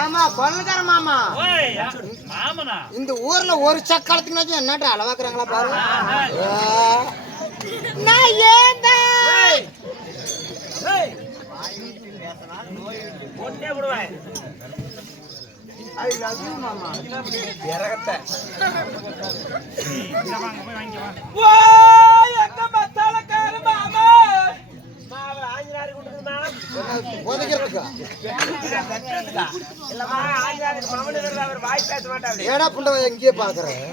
ஏமா கொள்ளக்கார மாமா இந்த ஊர்ல ஒரு சக்காலத்துக்கு என்னட்டு அளவாக்குறாங்களா பாரு. நான் ஏந்தா ஐ லவ் யூ மாமா. இறகத்தை எங்க மத்தாலக்கார மாமா ஆஞ்சினாரு கொடுக்குதுமா இல்லம்மா ஆஞ்சினாரு மகனுக்கு அவர் வாய் பேச மாட்டாரு. ஏடா புண்டை எங்கேயே பாக்குறேன்.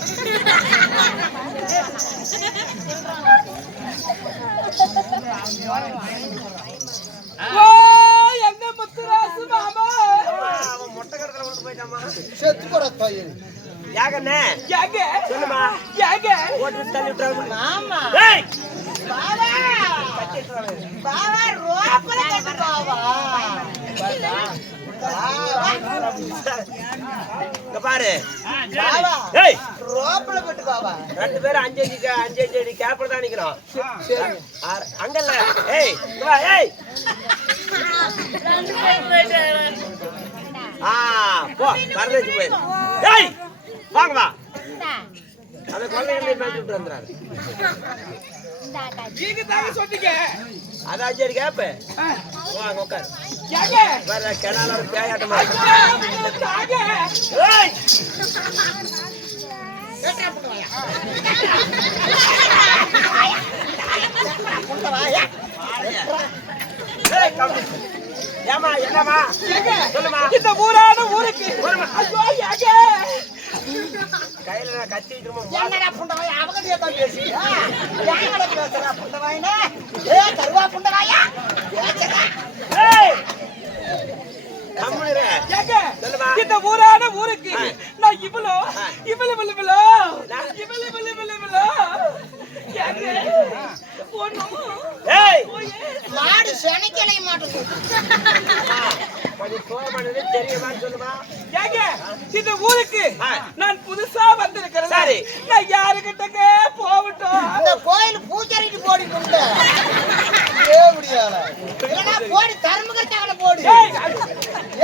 எங்க முத்துராசு மாமா அவன் மொட்டை கடத்துல கொண்டு போயிட்டாமா. செத்து போற பையன் யாகண்ணே யாங்க சொல்லுமா யாங்க ஓட்டு தள்ளி விட்டுறாங்க மாமா. ஏய் பாவா பாவா ரோப்பல கட்டு பாவா. இங்க பாரு பாவா ஏய் ரோப்பல கட்டு பாவா. ரெண்டு பேரும் அஞ்சு அடி கேப்ல தான் நிக்கிறோம். சரி அங்கல்ல ஏய் இங்க வா ஏய் போ வரதேச்சு போய் ஏய் வாங்க வா அத கொள்ளையில மேட்ச் விட்டு வந்தாரு. நீங்க தாங்க சொன்னீங்க அத அஞ்சு கேப் வாங்க உட்கார் யாங்க வர கனால பேயாட்டமா யாங்க ஏய் ஏட்ரா புண்டை வாயா. ஏய் கம் ஏமா என்னமா சொல்லுமா இந்த ஊரான ஊருக்கு ஐயோ யாங்க கையில நான் கத்தி வச்சிருமா என்னடா புண்டை வாயா அவகடியா தான் பேசியா. யாங்கடா பேசுறா புண்டை வாயினே. கருவா புண்டை வாயா. ஏய் கம்முனு யாங்க சொல்லுமா இந்த ஊரான ஊருக்கு நான் இவ்வளோ யாங்க போணும். ஏய் மாடு செனைக்கலை மாட்டுது. கொஞ்சம் கோபமானது தெரியுமா சொல்லுமா யாங்க இந்த ஊருக்கு நான் புதுசா வந்திருக்கிறேன். சரி நான் யாருக்கிட்டங்க போகட்டும். இந்த கோயில் பூஜாரிக்கு போடி புண்டை முடியாத இல்லைன்னா போடி தர்மகர்த்தாவில போடி.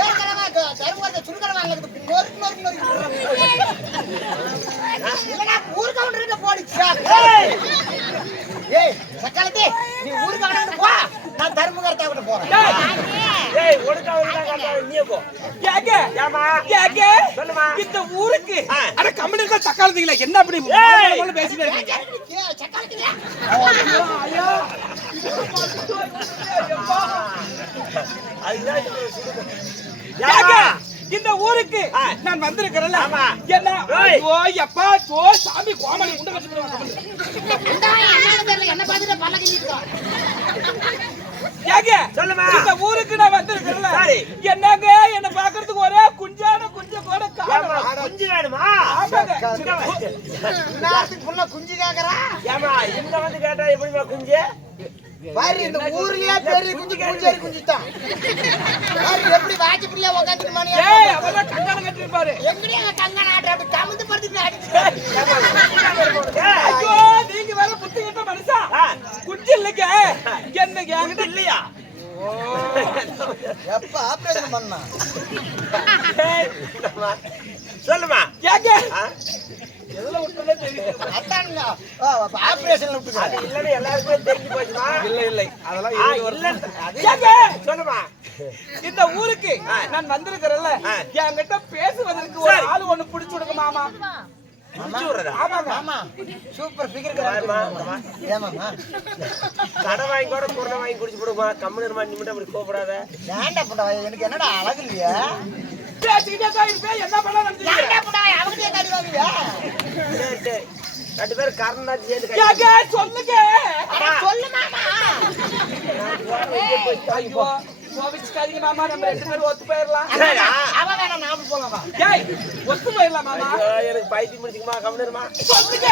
ஏற்கனவே தர்மகர்த்த சுருக்கலை வாங்கினது இல்லைன்னா ஊர் கவுண்டருக்கு போடி. ஏய் சக்காலத்தி நீ ஊர் கவுண்டருக்கு போ, நான் தர்மகர்த்தாவிட்ட போறேன். ஏய் ஒடுக்கா நீயே போ யாங்க ஏமா யாங்க சொல்லுமா இந்த ஊருக்கு அட கம்பெனில தக்காளத்தீங்களா என்ன அப்படி பேசிட்டு இருக்கீங்க. சக்காலத்தி ஐயோ யாங்க இந்த ஊருக்கு நான் வந்திருக்கிறேன்ல என்ன ஓ எப்பா ஓ சாமி கோமலி குண்ட வச்சு என்ன பார்த்துட்டு பல்ல கிண்டிருக்கான். யாங்க சொல்லுமா இந்த ஊருக்கு நான் வந்திருக்கிறேன்ல என்னங்க என்ன பாக்குறதுக்கு ஒரே குஞ்ச கூட குஞ்சு வேணுமா நேரத்துக்கு ஃபுல்லா குஞ்சு கேக்குறா. ஏமா இந்த வந்து கேட்டா எப்படிமா குஞ்சு பாரு இந்த ஊர்லயே பெரிய குஞ்சு பூஜாரி குஞ்சு தான். பாரு எப்படி வாக்கி பிரியா உட்கார்ந்துட்டு மானியா. ஏய் அவள கங்கணம் கட்டி பாரு. எங்கடி அந்த கங்கணம் ஆட்ட அப்படி கமந்து படுத்துட்டு அடிச்சு. ஐயோ நீங்க வேற புத்தி கிட்ட மனுஷா குஞ்சு இல்லங்க என்னங்க என்கிட்ட இல்லையா. எப்ப ஆபரேஷன் பண்ணா சொல்லுமா ஏங்க எதுல விட்டதே தெரியல. அதான்ங்க ஆபரேஷன்ல விட்டுங்க. அது இல்லன்னு எல்லாருக்குமே தெரிஞ்சு போச்சுமா. இல்லை அதெல்லாம் இல்ல ஏங்க சொல்லுமா இந்த ஊருக்கு நான் வந்திருக்கிறேன்ல என்கிட்ட பேசுவதற்கு ஒரு ஆள் ஒண்ணு பிடிச்சு விடுங்க மாமா. பிடிச்சு விடுறதா ஆமா சூப்பர் ஃபிகர் கரெக்ட். ஏமாமா கடை வாங்கி கூட குறை வாங்கி குடிச்சு போடுமா. கம்முனு நிமிடம் அப்படி கோபப்படாத. ஏன்டா புண்டா எனக்கு என்னடா அழகு இல்லையா. பேசிக்கிட்டே தான் இருப்பேன் என்ன பண்ண நினைச்சீங்க. ஏன்டா புண்டா அவங்கே தடி வாங்குவியா. சரி சரி ரெண்டு பேரும் கர்நாடக சேர்ந்து ஏங்க சொல்லுங்க சொல்லு மாமா. ஐயோ கோவிச்சுக்காதீங்க மாமா நம்ம ரெண்டு பேரும் ஒத்து போயிடலாம். அவ வேணா நாம போலாமா. ஏய் ஒத்து போயிடலாம் மாமா. எனக்கு பைத்தியம் முடிச்சுக்குமா கம்முனுமா சொல்லுங்க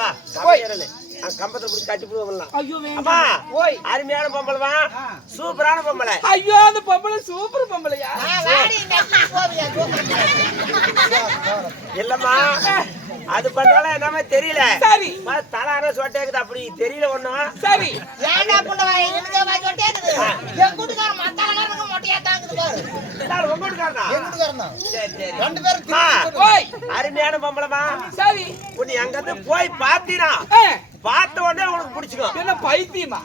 வா கம்மியறல கம்பத்துல புடி கட்டி போடுவாங்கலாம். ஐயோ அம்மா வேண்டாம். ஓய் அருமையான பொம்பளை சூப்பரான பொம்பளை. ஐயோ அந்த பொம்பளை சூப்பர் பொம்பளையா. வாடி நெக்ஸ்ட் போவியா. இல்லம்மா அது பண்றால என்னமே தெரியல. சரி தலான சொட்டேக்குது அப்படி தெரியல ஒண்ணும். சரி ஏன்டா புண்டா எனக்கு வாய் சொட்டேக்குது. என் கூட்டுக்கார மத்தாலகாரங்க மொட்டை வீட்டுக்காரனா என் வீட்டுக்காரன் தான். சரி சரி ரெண்டு பேரும் அம்மா, திருப்பி ஓய் அருமையான பொம்பளமா சரி உன்னை அங்கிருந்து போய் பாத்தீனா பார்த்த உடனே உனக்கு பிடிச்சுக்கோ என்ன பைத்தியமா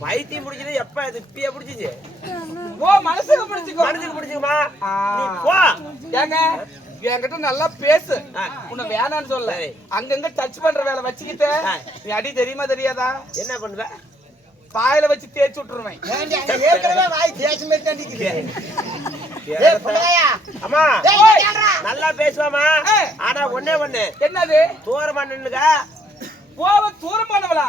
பைத்தியம் பிடிச்சது எப்ப அது இப்பயே பிடிச்சிச்சு ஓ மனசுக்கு பிடிச்சுக்கோ மனசுக்கு பிடிச்சுக்குமா ஆ. நீ போ ஏங்க என்கிட்ட நல்லா பேசு ஆ. உன்னை வேணான்னு சொல்ல சரி. அங்கங்க டச் பண்ற வேலை வச்சுக்கிட்டு ஆ. நீ அடி தெரியுமா தெரியாதா என்ன பண்ணுவ பாயில வச்சு தேய்ச்சி விட்டுருவேன் ஏண்டி, அங்க ஏற்கனவே வாய் தேய்ச்ச மாதிரி தான் நிக்குது. ஏய், புள்ளையா. அம்மா டேய், இங்க கேளுடா. நல்லா பேசுவாமா ஆ. ஆனா ஒண்ணே ஒண்ணு என்னது தூரமா நின்னுக்க போவ தூரம் பண்ணவளா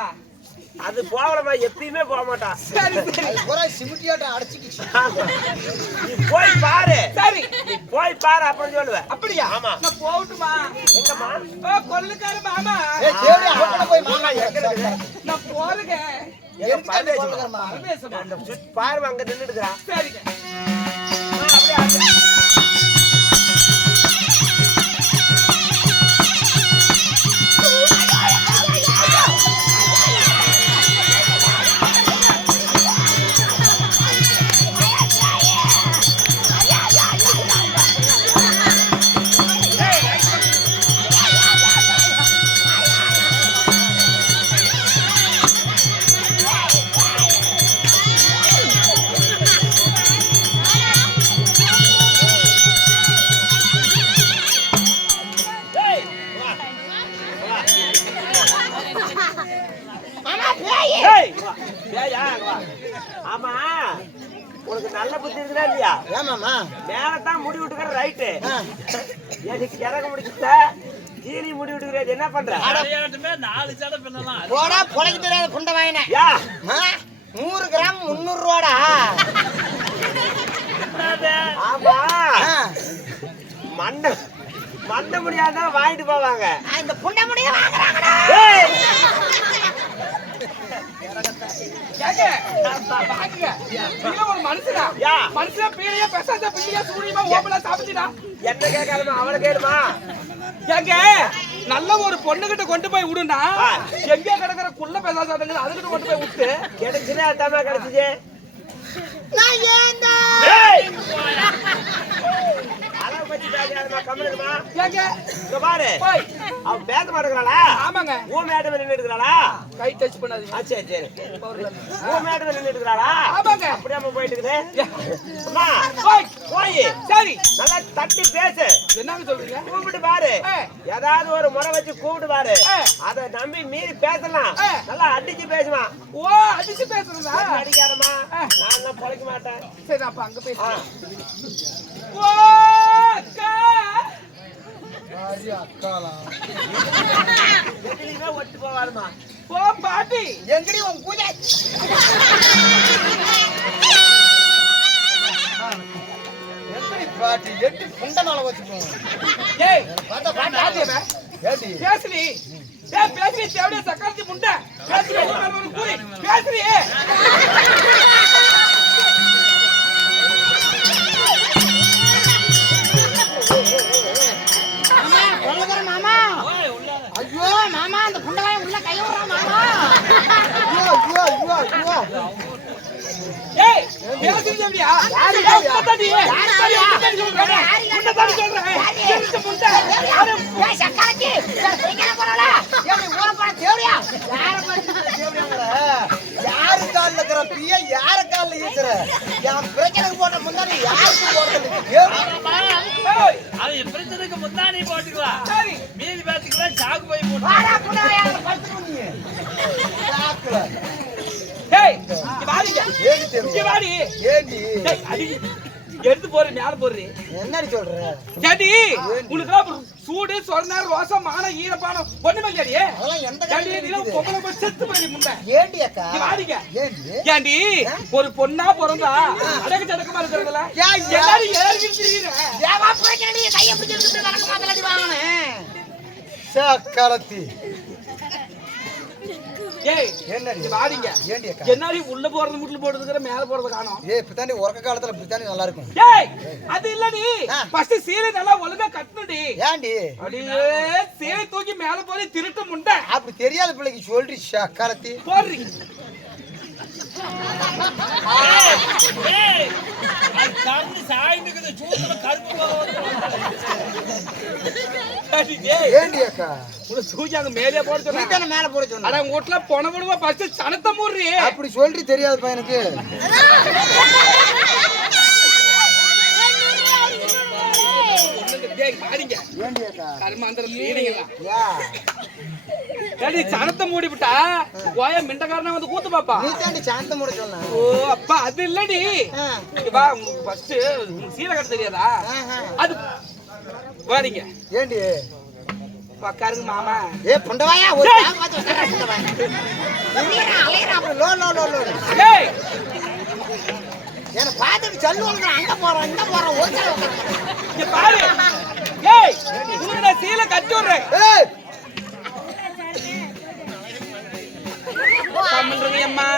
அது போகலமா எப்பயுமே போக மாட்டான் சரி சரி அது பூரா சிமிட்டியாட்டம் அடைச்சிக்கிச்சு. நீ போய் பாரு சரி நீ போய் பாரு அப்புறம் சொல்லுவேன் அப்படியா ஆமா. நான் போகட்டுமா எங்கம்மா ஓ கொல்லுக்கார மாமா ஏய், தேடி அவன் போய் மாமா எங்க நான் போறேங்க எதுக்கு தான் நீ சொல்லுகிறமா? பரதேசமா பாரு அங்க நின்னுடுக்கிறான் சரிங்க அப்படியே ஆச்சு. ஏய், வா. வா. ஏய், வா. ஏய்யா, வா. ஆமா உனக்கு நல்ல புத்தி இருக்குதா இல்லையா ஏமாமா மேலத்தான் முடி விட்டுக்கிற ரைட்டு எதுக்கு இறங்க முடிச்சுட்ட கீழே முடி விட்டுக்கிறது என்ன பண்ற போடா பொழைக்க தெரியாத புண்டை வாயினே. யா 100 கிராம் 300 ரூபாடா. ஆமா ஆ. மண்ட முடியாதான் வாங்கிட்டு போவாங்க இந்த புண்டை முடிய வாங்குறாங்கடா. ஏய், கேக்க வாங்க நீங்க ஒரு மனுஷனா யா. மனுஷனா பீலையா பேசாத பிள்ளையா சூரியமா ஓபனா சாப்பிட்டீடா என்ன கேட்காதமா அவளை கேளுமா ஏங்க நல்ல ஒரு பொண்ணுகிட்ட கொண்டு போய் விடுனா ஆ. எங்க கிடக்குற குள்ள பேசாதங்க அதுகிட்ட கொண்டு போய் விட்டு கிடைச்சுன்னா அதாம கிடைச்சிச்சு நான் ஏன்டா? ஏய், அளவு பத்தி பேசாதமா கம்மிடுமா ஏங்க இங்க பாரு போய் அவ பேச மாட்டேங்கிறாளா ஆமாங்க ஊ மேடம் நின்று இருக்கிறாளா கை டச் பண்ணாதீங்க சரி சரி ஊ மேடம் நின்று இருக்கிறாளா ஆமாங்க அப்படியே அம்மா போயிட்டு இருக்குது அம்மா போய் போய் சரி நல்லா தட்டி பேசு என்னங்க சொல்றீங்க கூப்பிட்டு பாரு ஏ. ஏதாவது ஒரு முறை வச்சு கூப்பிட்டு பாரு ஏ. அத நம்பி மீறி பேசலாம் ஏ. நல்லா அடிச்சு பேசுமா ஓ அடிச்சு பேசுறதா அடிக்காதமா ஏ. நான் தான் பொழைக்க மாட்டேன் சரி அப்ப அங்க ஆ. பேசுறேன் ஓ அக்கா ஆடி அக்காளா. எதுலையுமே ஒட்டு போவாருமா ஓ பாட்டி எங்கடி உன் பூஜை? எப்படி பாட்டி எட்டு புண்டை மேல வச்சுக்கோங்க. ஏய் பார்த்தா பாட்டி ஆதியமே ஏடி பேசுறீ ஏய் பேசுறீ தேவடியா சக்காத்தி முண்டை பேசுறீ ஒரு கூரி பேசுறீ மாமா கொள்ளக்கார மாமா. ஐயோ மாமா அந்த புண்டை உள்ள கை விடுறா மாமா. ஐயோ ஐயோ ஐயோ ஐயோ. ஏய் பேசுறீ தேவடியா யாரு முண்டை யாரு முண்டை தாடி சொல்றேன் எதுக்கு முண்டை ஏய் சக்காலத்தி சீக்கிர போறல. ஏய் ஊர போற தேவடியா. யார பத்தி தேவடியாங்கற? யாரு கால்ல இருக்கற பிய யார கால்ல ஏத்துற? என் பிரச்சனைக்கு போட்ட முன்னாடி யாருக்கு போறது? ஏய் அவன் பிரச்சனைக்கு முன்னாடி போட்டுக்கலாம் சரி மீதி பேத்துக்கலாம் சாக்கு போய் போட்டு வாடா புண்டாயா படுத்துட்டு நீ. சாக்குல. ஏய் இங்க வாடிங்க ஏடி இங்க தேவடியா? வாடி ஏடி ஏய் அடி எடுத்து போற மேல போறீ என்னடி சொல்ற? ஏடி உனக்கு சூடு சொர்ண ரோசம் மான ஈரப்பானம் ஒண்ணுமே இல்லையாடி அதெல்லாம் எந்த ஏடி நீ காலத்துல பொம்பளை போய் செத்து போய் முண்டை ஏடி அக்கா? இங்க வாடிங்க ஏடி? ஏண்டி ஒரு பொண்ணா பிறந்தா அடக்கு சடக்கமா இருக்கிறதுல யா, யா. எல்லாரும் ஏறி திரியுற ஏவா பிரச்சனை கைய பிடிச்சிட்டு நடக்க மாட்டலடி வாங்கனே. சக்காலத்தி. ஏய் என்னடி? இங்க வாடிங்க ஏண்டி அக்கா? என்னடி உள்ள போறது முட்ல போடுறதுக்கு மேல போறது காணோம் ஏய் பித்தாண்டி உறக்க காலத்துல பித்தாண்டி நல்லா இருக்கும். ஏய் அது இல்லடி ஆ. ஃபர்ஸ்ட் சீலை நல்லா ஒழுங்கா கட்டணுடி ஏண்டி? அடியே சீலை தூக்கி மேல போய் திருட்டு முண்டை அப்படி தெரியாத பிள்ளைக்கு சொல்றி சக்காலத்தி. போடுறீங்க ஏய், அது கண்ணு சாய்ந்துக்குது சூத்துல கருப்பு ஏண்டி அக்கா சூஜாங்க மேலே போட சொன்னா நீ மேல போட சொன்ன அட உங்க வீட்டுல போன விடுவா ஃபர்ஸ்ட் சனத்தை மூடுறீ அப்படி சொல்லி தெரியாது பையனுக்கு ஏண்டி அக்கா கர்மாந்திரம் மீனிங்களா யா ஏடி சனத்தை மூடி விட்டா கோய மிண்டக்காரனா வந்து கூத்து பாப்பா நீ தாண்டி சாந்த மூட சொன்ன ஓ அப்பா அது இல்லடி இங்க வா உங்களுக்கு ஃபர்ஸ்ட் சீலை கட்ட தெரியாதா அது வாடிங்க ஏண்டி பக்காருங்க மாமா ஏ புண்டவாயா ஒரு பாம் பார்த்து உட்கார புண்டவாயா அலையறா அப்படி லோ லோ லோ லோ ஏய் என்ன பாத்துட்டு சொல்லுவாங்க அங்க போறோம் இங்க போறோம் ஒரு தடவை இங்க பாரு ஏய் உனக்கு நான் சீலை கட்டி விடுறேன் ஏய் கம்முன்றீங்க அம்மா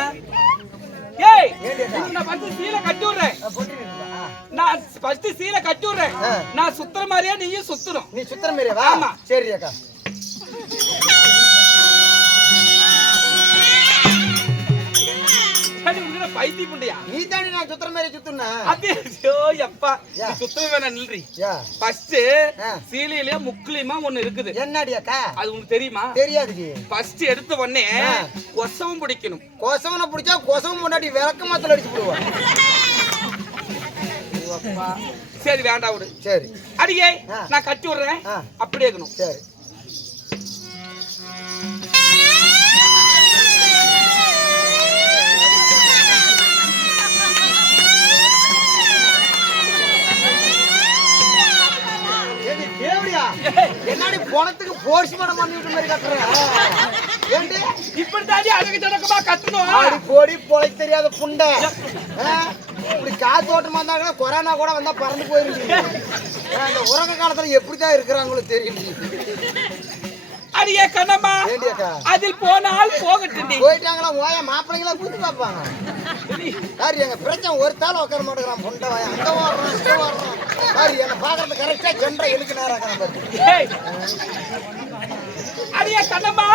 ஏய் உனக்கு நான் ஃபர்ஸ்ட் சீலை கட்டி விடுறேன் நான் ஃபர்ஸ்ட் சீலை கட்டி விடுறேன் நான் சுத்துற மாதிரியே நீயும் சுத்தணும் நீ சுத்தற மாதிரியே வா ஆமா. சரி அக்கா சரி உனக்கு பைத்தி புண்டையா நீ தாண்டி நான் சுத்தற மாதிரி சுத்துனா அது ஐயோ அப்பா சுத்தவே வேணாம் நில்றி யா ஃபர்ஸ்ட் சீலையில முக்குலியமா ஒண்ணு இருக்குது என்னடி அக்கா அது உனக்கு தெரியுமா தெரியாதுடி ஃபர்ஸ்ட் எடுத்த உடனே கொசவம் பிடிக்கணும் கோசவனை பிடிச்சா கோசவம் முன்னாடி விளக்க மாத்தல அடிச்சு போடுவா சரி வேண்டாம் விடு சரி அடியே நான் கட்டி விடுறேன் அப்படியே இருக்கணும் சரி என்னடி போனத்துக்கு போர்ஸ் படம் பண்ணிட்டு மாதிரி கட்டுறேன் ஏண்டி இப்படி தாண்டி அழகு ஜனக்கமா கட்டணும் ஆடி போடி பொழைக்க தெரியாத புண்டை இப்படி காத்து ஓட்டமா இருந்தாங்கன்னா கொரோனா கூட வந்தா பறந்து போயிருக்கு இந்த உறக்க காலத்துல எப்படிதான் இருக்கிறாங்களோ தெரியல அடியே கண்ணம்மா அதில் போனால் போகட்டும் போயிட்டாங்களா ஓய மாப்பிள்ளைங்களா கூத்து பார்ப்பாங்க சாரி எங்க பிரச்சனை ஒரு தாள் உட்கார மாட்டேங்கிறான் புண்டை வாய அங்க ஓடுறான் இங்க ஓடுறான் சாரி என்ன பாக்குறது கரெக்டா ஜென்ரா எதுக்கு நேரம் அடியே கண்ணம்மா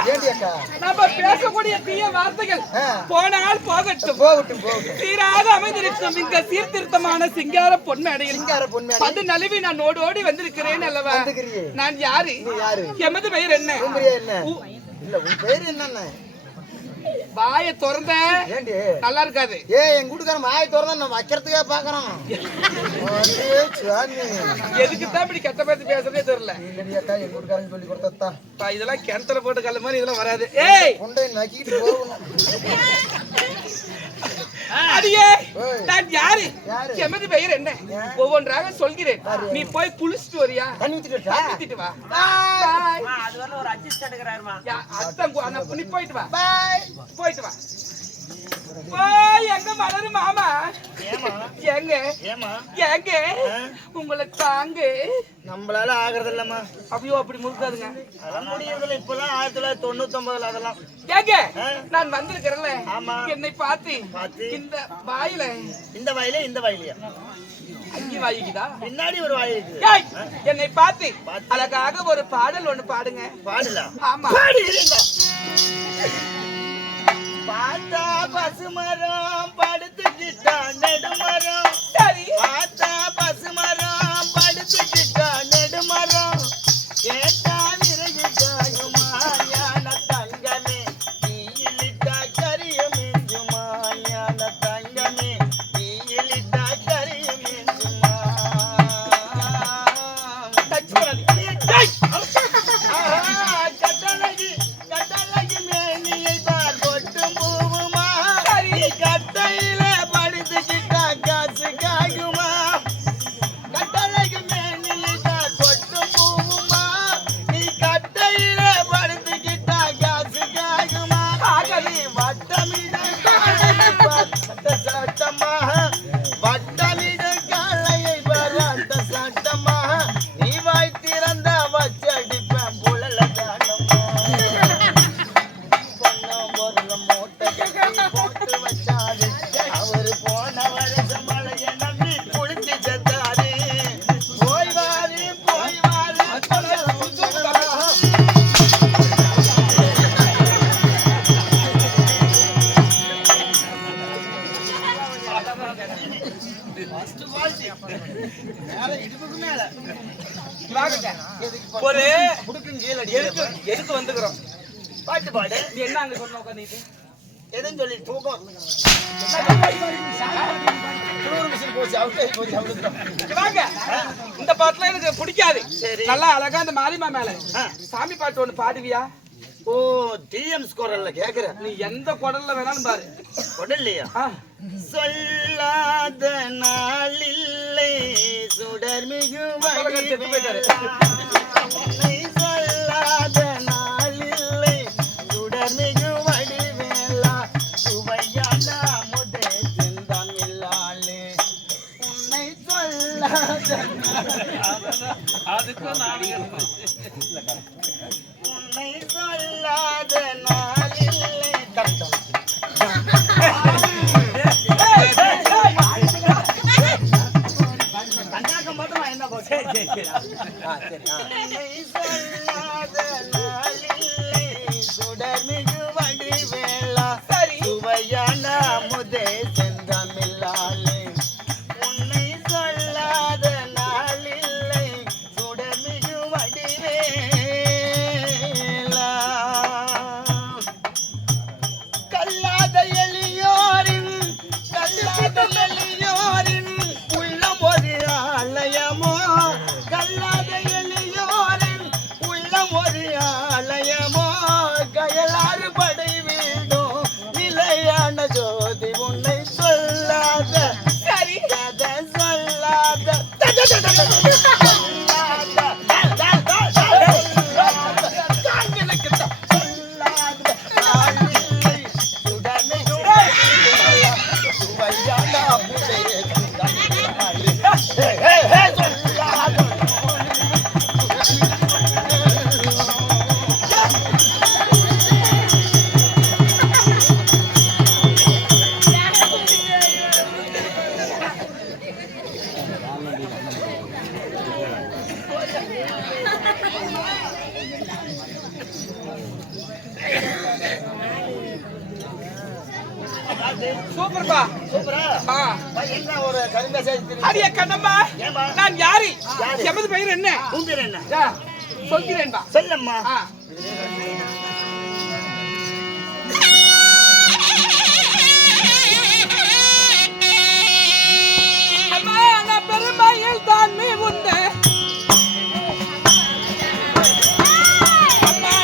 நம்ம பேசக்கூடிய தீய வார்த்தைகள் போனால் போகட்டும் போகட்டும் போகட்டும் சீராக அமைந்திருக்கும் இங்க சீர்திருத்தமான சிங்கார பொன்மேடையில் அது நழுவி நான் ஓடி வந்திருக்கிறேன் அல்லவா நான் யாரு எமது பெயர் என்ன இல்ல உன் பேரு என்னன்னு வாயை திறந்த நல்லா இருக்காது என் கூட்டுக்காரன் வாயை திறந்த நான் வைக்கிறதுக்கே பாக்குறான் எதுக்குதான் இப்படி கெட்ட பேசி பேசுறதே தெரியல என் கூட்டுக்காரன் சொல்லி கொடுத்தா இதெல்லாம் கிணத்துல போட்டு கல்ல மாதிரி இதெல்லாம் வராது ஏய் கொண்டை நக்கிட்டு போகணும் அடியே நான் யாரு எமது பெயர் என்ன ஒவ்வொன்றாக சொல்கிறேன் நீ போய் குளிச்சுட்டு வரியா தண்ணி ஊத்திட்டு வா அது வரல ஒரு அட்ஜஸ்ட் எடுக்கறாருமா அத்தான் நீ போயிட்டு வா போயிட்டு வா எங்க மலரு மாமா எங்க எங்க உங்களை தாங்க நம்மளால ஆகுறது இல்லம்மா அப்படியோ அப்படி முழுக்காதுங்க அதெல்லாம் முடியறதுல இப்பெல்லாம் 1999 அதெல்லாம் ஏங்க நான் வந்திருக்கிறேன்ல என்னை பார்த்து இந்த வாயில இந்த வாயிலையா அங்கி வாயிக்குதா பின்னாடி ஒரு வாய் இருக்கு என்னை பார்த்து அழகாக ஒரு பாடல் ஒண்ணு பாடுங்க பாடலாம் ஆமா பார்த்தா பசுமரம் படுத்துக்கிட்டா நெடுமரம் சரி பார்த்தா பசுமரம் படுத்துக்கிட்டா நெடுமரம் கேட்டா விறகு காயுமா ஞான தங்கமே தீயிலிட்டா கரியும் மிஞ்சுமா ஞான தங்கமே தீயிலிட்டா கரியும் மிஞ்சுமா கட்டழகி மேனியை பார் கொட்டும் பூவுமா கட்டையில படுத்துக்கிட்டா காசு காயுமா கட்டழகி மேனியை பார் கொட்டும் பூவுமா நீ கட்டையில படுத்துக்கிட்டா காசு காயுமா ஆகவே வட்டமிட சட்டமாக வட்டமிட காலையை வராந்த சட்டமாக நீ வாய் திறந்த வச்சடிப்பேன் புழல தானம்மா மூட்டை கட்டி போட்டு வச்சாரு அவரு போன வருஷம் மழைய நம்பி குளிச்சு செத்தாரு போய் வாரு வாங்க. ஒரு எதுக்கு வந்துக்கிறோம்? பாட்டு பாடு. நீ என்ன அங்க சொன்ன உட்காந்துட்டு எதுன்னு சொல்லி தூக்கம். வாங்க. இந்த பாட்டுலாம் எனக்கு பிடிக்காது. சரி. நல்லா அழகா இந்த மாரிமா மேல சாமி பாட்டு ஒண்ணு பாடுவியா? ஓ டிஎம் ஸ்கோரல்ல கேக்குறேன். நீ எந்த குடல்ல வேணாலும் பாரு. உடல்லையா? சொல்லாத நாளில்லை சுடர்மிகு உன்னை சொல்லாத நாளில்லை சுடர்மிகு வடிவேலா சுவையான முதே செந்தமிழாளே உன்னை சொல்லாத அதுக்கும் உன்னை சொல்லாத நாளில்லை கண்டாக்கம் மட்டும் என்ன போச்சு? உன்னை சொல்லாத நாளில்லை சுடர்மிகு வடிவேலா சுவையான முதே செந்தமிழாளே உன்னை சொல்லாத நாளில்லை சுடர்மிகு வடிவேலா கல்லாத எளியோரின் உள்ளம் ஒரு ஆலயமோ கல்லாத எளியோரின் உள்ளம் ஒரு ஆலயமோ கயலாறு படை வீடும் நிலையான ஜோதி உன்னை சொல்லாத சரி கதை சொல்லாத சூப்பர்பா. சூப்பரா ஆ. என்ன ஒரு கரும்பேசை அடியே கண்ணம்மா, ஏம்மா? நான் யாரு? யாரு? எமது பெயர் என்ன? உன் பேர் என்ன? யா, சொல்கிறேன்பா. சொல்லம்மா. ஆ. அம்மா, நான் பெருமையில் தான் நீ உண்டு. அம்மா,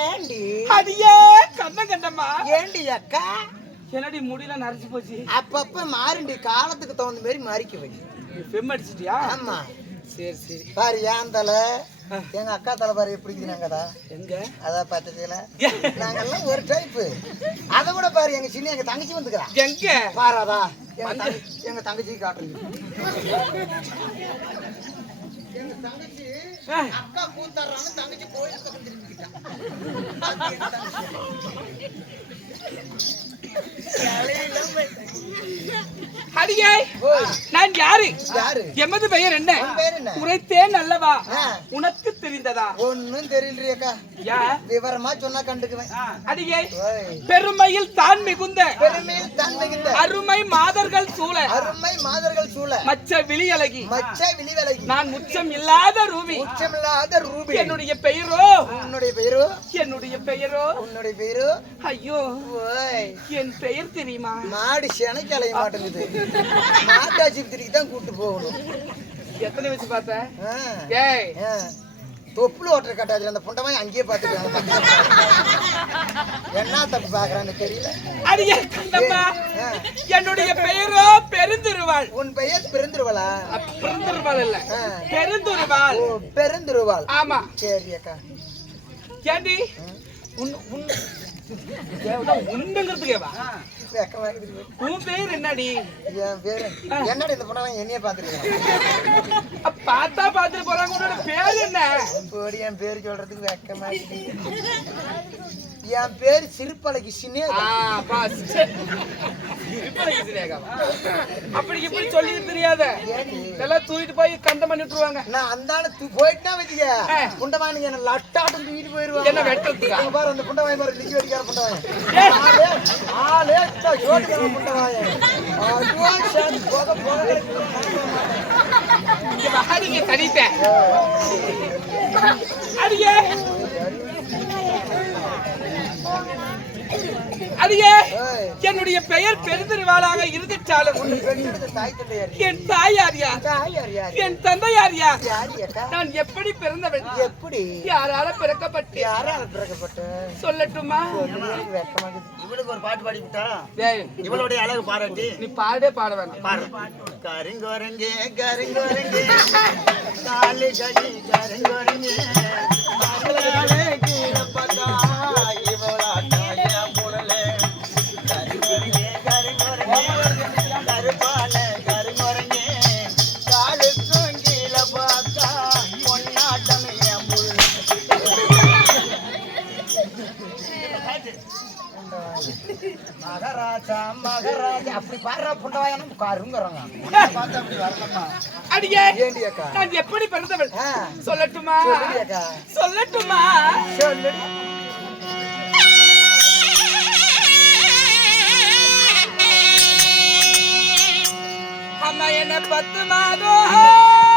ஏண்டி அடியே கண்ணம் கண்டம்மா ஏண்டி அக்கா என்னடி முடியல நரைச்சு போச்சு அப்பப்ப மாறிண்டி காலத்துக்கு தகுந்த மாதிரி மாறிக்க வை பெம் அடிச்சிட்டியா ஆமா சரி சரி பாரு ஏன் தலை எங்க அக்கா தலை பாரு எப்படி நாங்கதா எங்க அதான் பார்த்தீங்களா நாங்கெல்லாம் ஒரு டைப்பு அதை விட பாரு எங்க சின்ன எங்க தங்கச்சி வந்துக்கிறா எங்க பாராதா எங்க தங்கச்சி காட்டுங்க எங்க தங்கச்சி அக்கா கூத்தாடுறான்னு தங்கச்சி கோயில் பக்கம் திரும்பிக்கிட்டான் அடியே நான் யாரு யாரு எமது பெயர் என்ன பேர் என்ன உரைத்தேன் அல்லவா உனக்கு தெரிந்ததா ஒன்னும் தெரியலையக்கா விவரமா சொன்னா கண்டுக்குவேன் அடியே பெருமையில் தான் மிகுந்த பெருமையில் தான் மிகுந்த அருமை மாதர்கள் சூழ அருமை மாதர்கள் சூழ மச்ச விழியழகி மச்ச விழிவழகி நான் முச்சம் இல்லாத ரூபி முச்சம் இல்லாத ரூபி என்னுடைய பெயரோ உன்னுடைய பெயரோ என்னுடைய பெயரோ உன்னுடைய பெயரோ ஐயோ என் பெயர் தெரியுமா மாடு செனைக்கு அலைய மாட்டேங்குது மாட்டாசிபத்திரிக்கு தான் கூட்டு போகணும் எத்தனை வச்சு பார்த்த ஏய் தொப்புல ஓட்டுற கட்டாச்சு அந்த புண்டமாய் அங்கேயே பாத்துக்கிறாங்க என்ன தப்பு பாக்குறான்னு தெரியல அடியே கண்டம்மா என்னுடைய பெயரோ பெருந்திருவாள் உன் பெயர் பெருந்திருவாளா பெருந்திருவாள் இல்ல பெருந்திருவாள் பெருந்திருவாள் ஆமா சரி அக்கா ஏண்டி உண்மைங்கிறதுக்கேவா உன் பேர் என்னடி என் பேரு என்னடி இந்த புண்டமாய் என்னையே பாத்துக்கிறேன் பார்த்தா பாத்துட்டு போறாங்க உன்னோட பேர் என்ன போடி என் பேரு சொல்றதுக்கு வெக்கமா என் பேரு சிறுப்பழகி சினேகா அப்படி இப்படி சொல்லி தெரியாத எல்லாம் தூக்கிட்டு போய் கண்டம் பண்ணி விட்டுருவாங்க நான் அந்த போயிட்டுனா வச்சுக்க புண்டமானுங்க என்ன லட்டாட்டம் தூக்கிட்டு போயிருவாங்க என்ன வெட்டத்துக்கு பாரு அந்த புண்டவாய் பாரு லிங்கி வடிக்கார புண்டவாய் ஆளே ஜோடிக்கிற புண்டவாய் அதுவா சேர்ந்து போக போக நீங்க தனித்தேன் அடியே அடியே என்னுடைய பெயர் பெருந்திருவாளாக இருந்துச்சாலும் என் தாயார் யார் என் தந்தை யார் நான் எப்படி பிறந்தவன் எப்படி யாரால பிறக்கப்பட்டு சொல்லட்டுமா இவளுக்கு ஒரு பாட்டு பாடிவிட்டா டேய் இவளுடைய அழகு பாராட்டி நீ பாடே பாட வேணாம் பாரு கருங்கோரங்கே கருங்கோரங்கே காலி கடி கருங்கோரங்கே காலே கீழ பதா இவளாட்டாய புரலே கருங்கோரங்கே கருங்கோரங்கே கருபால கருங்கோரங்கே காலுக்கு கீழ பதா பொன்னாட்டம் என் புரலே மகாராஜா மகாராஜா அப்படி பாடுற புண்டவாயனும் கருங்குறங்க பார்த்து அப்படி வரணுமா அடியே ஏண்டி அக்கா நான் எப்படி பிறந்தவள் சொல்லட்டுமா அக்கா சொல்லட்டுமா சொல்லு அம்மா என்ன 10 மாதம்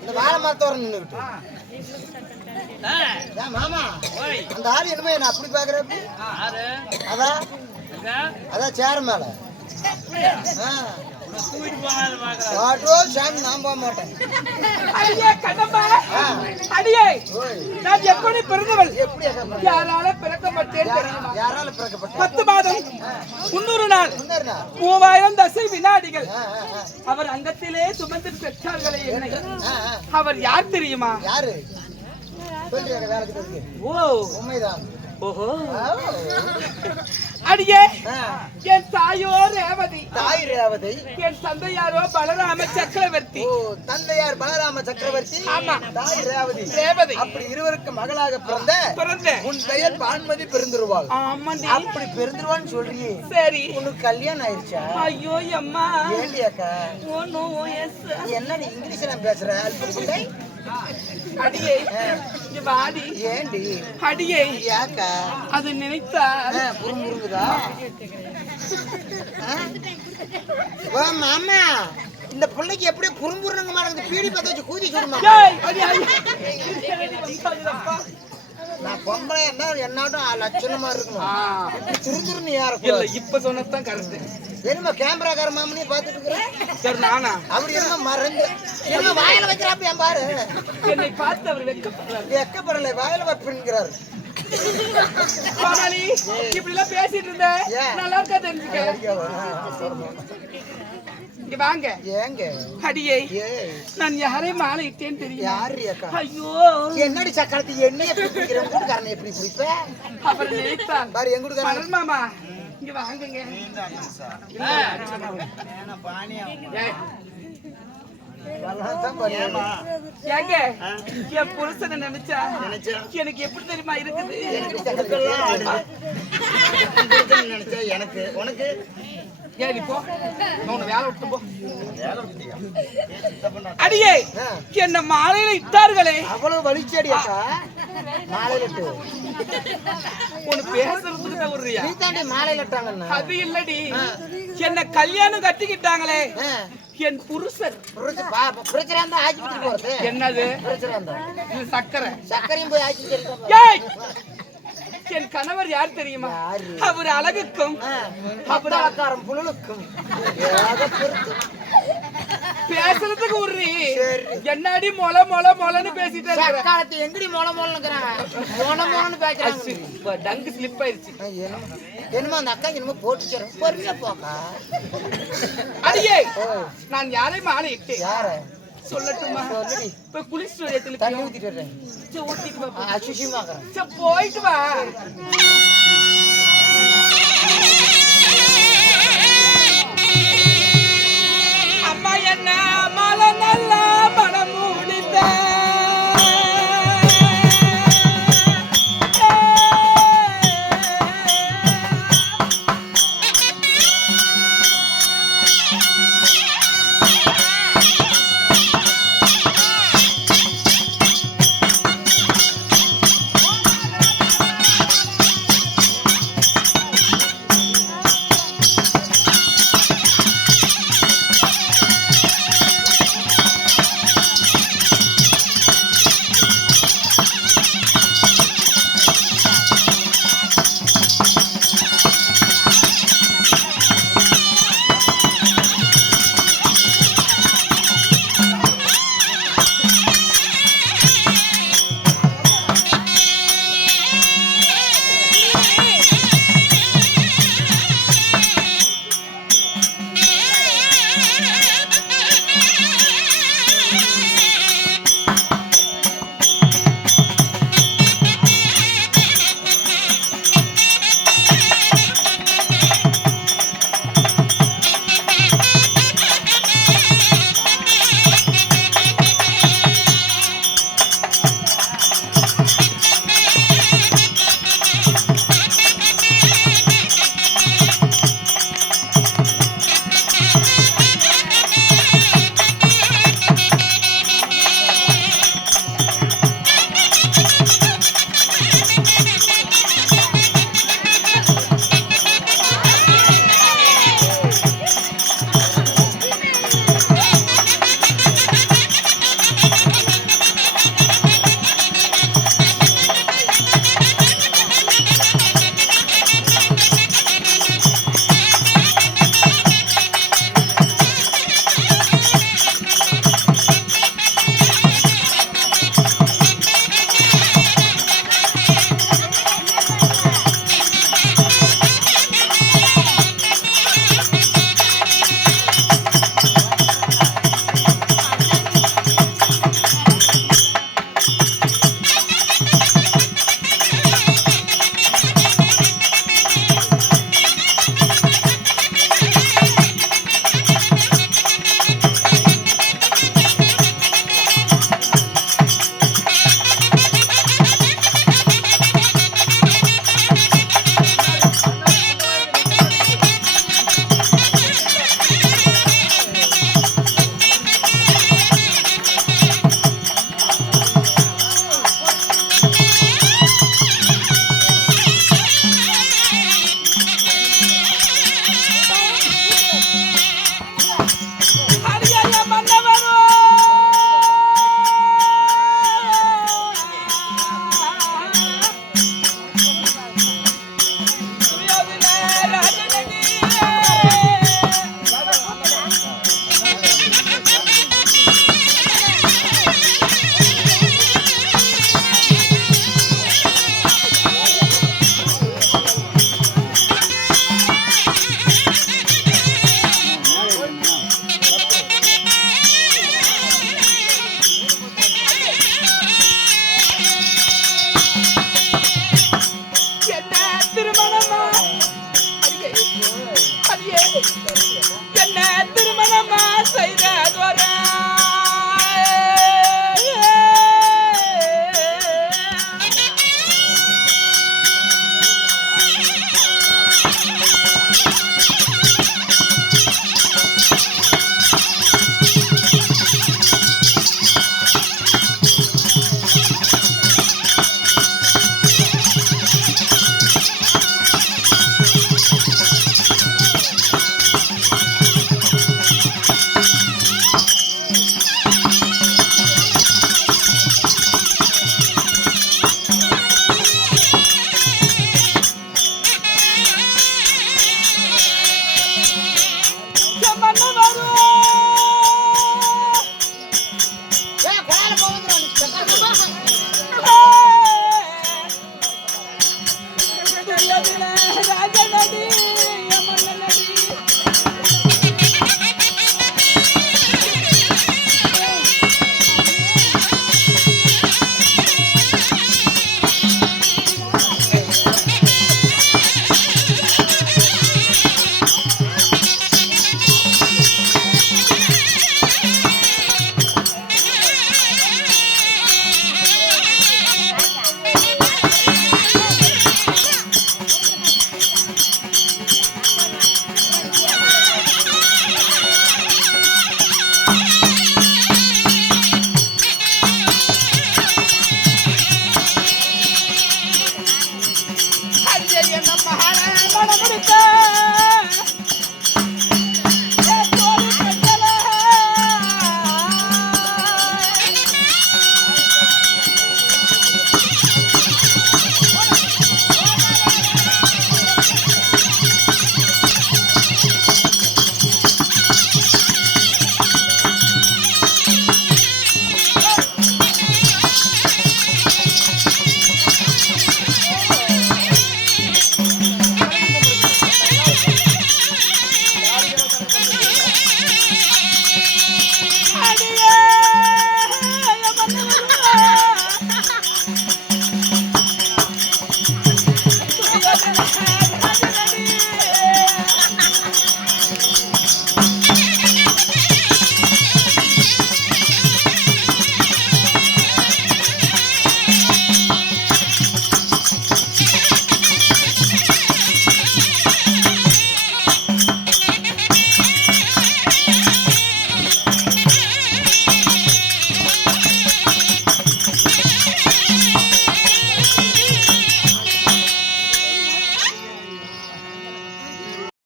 இந்த வாழை மரத்தோர நின்னுட்டு மாமா அந்த ஆள் என்னமே நான் அப்படி பாக்குறேன். அதான் அதான் சேர மேல சாமி நான் போக மாட்டேன். எப்படி பிறந்தவள் யாரால பிறக்கப்பட்டேன் 10 மாதம் 300 நாள் 3000 தசை வினாடிகள் அவர் அங்கத்திலே சுமந்து பெற்றார்களே என்னை. அவர் யார் தெரியுமா? யாரு ஓ உண்மைதான். ஓஹோ அடியே என் தாயோ ரேவதி. தாய் ரேவதி. என் தந்தையாரோ பலராம சக்கரவர்த்தி. ஓ தந்தையார் பலராம சக்கரவர்த்தி. ஆமா. தாய் ரேவதி. ரேவதி. அப்படி இருவருக்கு மகளாக பிறந்த உன் பெயர் பான்மதி பெருந்துருவாள். ஆமாண்டி. அப்படி பெருந்துருவான்னு சொல்றியே. சரி. உனக்கு கல்யாணம் ஆயிருச்சா? ஐயோ அம்மா. ஏண்டி அக்கா? Oh no yes. என்ன நீ இங்கிலீஷ்ல பேசுற? அல்புடை. அடியே இங்க வாடி. ஏண்டி? அடியே யாக்கா? அது நினைத்தா புருங்குதா? வா மாமா இந்த பிள்ளைக்கு எப்படி புருங்குறங்க மாட்டேங்குது. பீடி பத்த வச்சு கூதி சொல்லுமா? நான் பொம்பளை என்ன என்னாட்டும் லட்சணமா இருக்கணும். துருதுருன்னு யாரும் இப்ப சொன்னதான் கரெக்ட். என்னமா கேமராக்கார மாமனே பாத்துட்டு இருக்கிறேன். சரி நானா? அப்படி என்ன மறந்து என்ன வாயில வைக்கிறாப்ப என் பாரு. என்னை பார்த்து அவர் வெக்கப்படலை வாயில வைப்பிருக்கிறாரு. இப்படி எல்லாம் பேசிட்டு இருந்தேன் நல்லா இருக்கா தெரிஞ்சுக்க. இங்க வாங்க. ஏங்க அடியே நான் யாரையும் மாலை இட்டேன்னு தெரியும். யாரு அக்கா? ஐயோ என்னடி சக்கரத்தி என்னைய பிடிக்கிற கூட்டுக்காரனை எப்படி பிடிப்ப? அப்புறம் நினைத்தான் பாரு எங்க கூட்டுக்காரன் மாமா இங்க வாங்குங்க. ஏங்க என் புருஷனை நினைச்சா எனக்கு எப்படி தெரியுமா இருக்குது? நினைச்சா எனக்கு உனக்கு ஏன் நீ போ நான் உன்னை வேலை விட்டு போ அடியே என்ன மாலையில இட்டார்களே அவ்வளவு வலிச்சடியாக்கா மாலையில இட்டு உன்னை பேசுறதுக்கு தான் விடுறியா நீ தாண்டி மாலையில இட்டாங்கண்ணா அது இல்லடி என்ன கல்யாணம் கட்டிக்கிட்டாங்களே என் புருஷன் பிரச்சனை இருந்தா ஆக்கிட்டு போறது என்னது பிரச்சனை இருந்தா இது சக்கரை சக்கரையும் போய் ஆக்கிட்டு ஏய் என் கணவர் யார் தெரியுமா அவர் அழகுக்கும் அபராக்காரம் புலனுக்கும் பேசுறதுக்கு உர்றி என்னடி மொள மொள மொளன்னு பேசிட்டே இருக்க காலத்து எங்கடி மொள மொளன்னுக்குறாங்க மொள மொளன்னு பேசுறாங்க டங்கு ஸ்லிப் ஆயிருச்சு என்னமோ அந்த அக்கா என்னமோ போட்டு பொறுமையா போக்கா அடியே நான் யாரையும் மாலை இட்டு யார சொல்லட்டுமா இப்ப குளிச்சு தண்ணி ஊத்திட்டு வரேன் ஊத்திட்டு அசுஷிமாக்குறேன் போயிட்டு வா